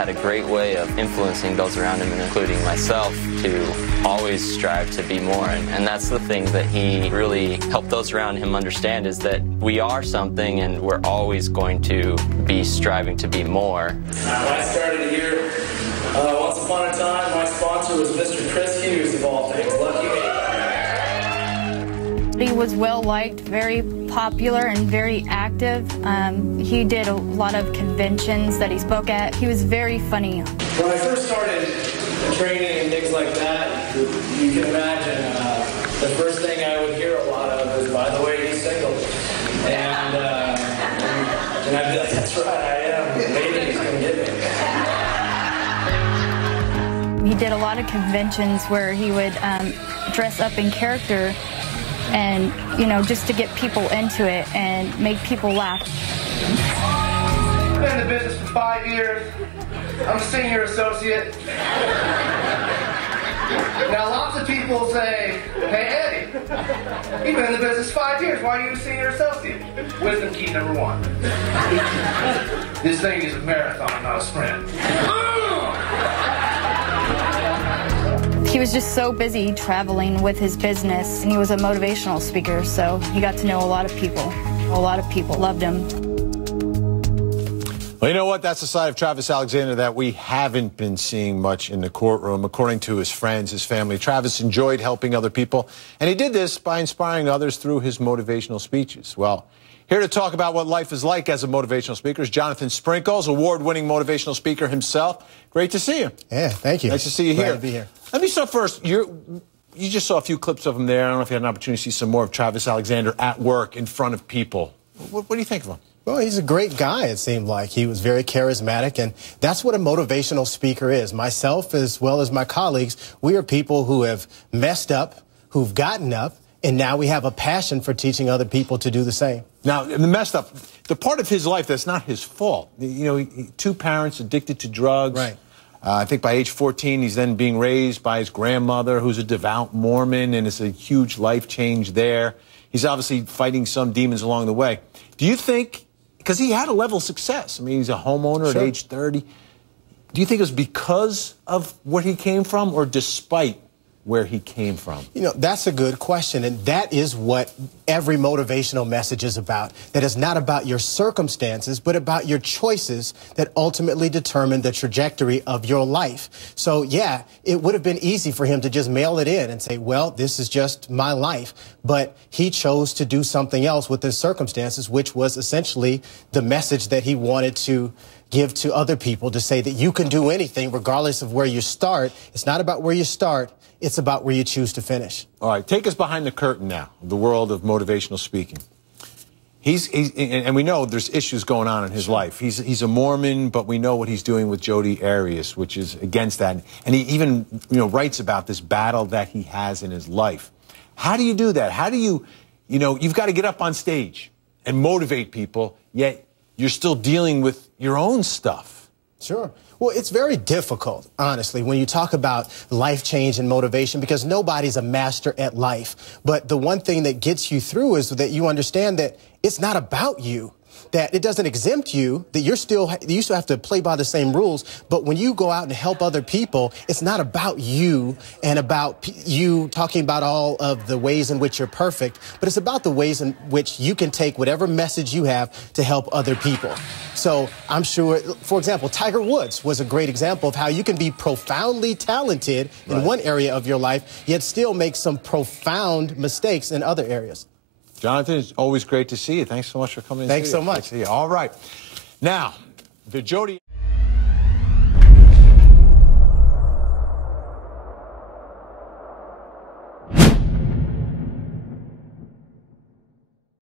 had a great way of influencing those around him, and including myself, to always strive to be more. And that's the thing that he really helped those around him understand, is that we are something and we're always going to be striving to be more. When I started here, once upon a time, my sponsor was Mr. Chris Hughes, of all things. Lucky me. He was well-liked, very popular, and very active. He did a lot of conventions that he spoke at. He was very funny. When I first started training and things like that, you can imagine the first thing I would hear a lot of is, by the way, he's single. And I'd be like, that's right, I am. Maybe he's going to get me. He did a lot of conventions where he would dress up in character and, you know, just to get people into it and make people laugh. I've been in the business for 5 years. I'm a senior associate. Now, lots of people say, hey, Eddie, you've been in the business 5 years. Why are you a senior associate? Wisdom key number 1. This thing is a marathon, not a sprint. He was just so busy traveling with his business, and he was a motivational speaker, so he got to know a lot of people. A lot of people loved him. Well, you know what? That's the side of Travis Alexander that we haven't been seeing much in the courtroom. According to his friends, his family, Travis enjoyed helping other people, and he did this by inspiring others through his motivational speeches. Well, here to talk about what life is like as a motivational speaker is Jonathan Sprinkles, award-winning motivational speaker himself. Great to see you. Yeah, thank you. Nice to see you Glad here. to be here. Let me start first. You just saw a few clips of him there. I don't know if you had an opportunity to see some more of Travis Alexander at work in front of people. What do you think of him? Well, he's a great guy, it seemed like. He was very charismatic, and that's what a motivational speaker is. Myself, as well as my colleagues, we are people who have messed up, who've gotten up, and now we have a passion for teaching other people to do the same. Now, the messed up, the part of his life that's not his fault. You know, 2 parents addicted to drugs. Right. I think by age 14, he's then being raised by his grandmother, who's a devout Mormon, and it's a huge life change there. He's obviously fighting some demons along the way. Do you think, because he had a level of success, I mean, he's a homeowner at age 30, do you think it was because of where he came from or despite where he came from? You know, that's a good question, and that is what every motivational message is about. That is not about your circumstances, but about your choices that ultimately determine the trajectory of your life. So, yeah, it would have been easy for him to just mail it in and say, well, this is just my life. But he chose to do something else with his circumstances, which was essentially the message that he wanted to give to other people, to say that you can do anything regardless of where you start. It's not about where you start. It's about where you choose to finish. All right, take us behind the curtain now, the world of motivational speaking. And we know there's issues going on in his life. He's a Mormon, but we know what he's doing with Jodi Arias, which is against that. And he even, writes about this battle that he has in his life. How do you do that? How do you, you've got to get up on stage and motivate people, yet you're still dealing with your own stuff. Sure. Well, it's very difficult, honestly, when you talk about life change and motivation, because nobody's a master at life. But the one thing that gets you through is that you understand that it's not about you, that it doesn't exempt you, that you still have to play by the same rules. But when you go out and help other people, it's not about you and about you talking about all of the ways in which you're perfect, but it's about the ways in which you can take whatever message you have to help other people. So I'm sure, for example, Tiger Woods was a great example of how you can be profoundly talented in one area of your life, yet still make some profound mistakes in other areas. Jonathan, it's always great to see you. Thanks so much for coming in. Thanks so much. Good to see you. All right. Now, the Jodi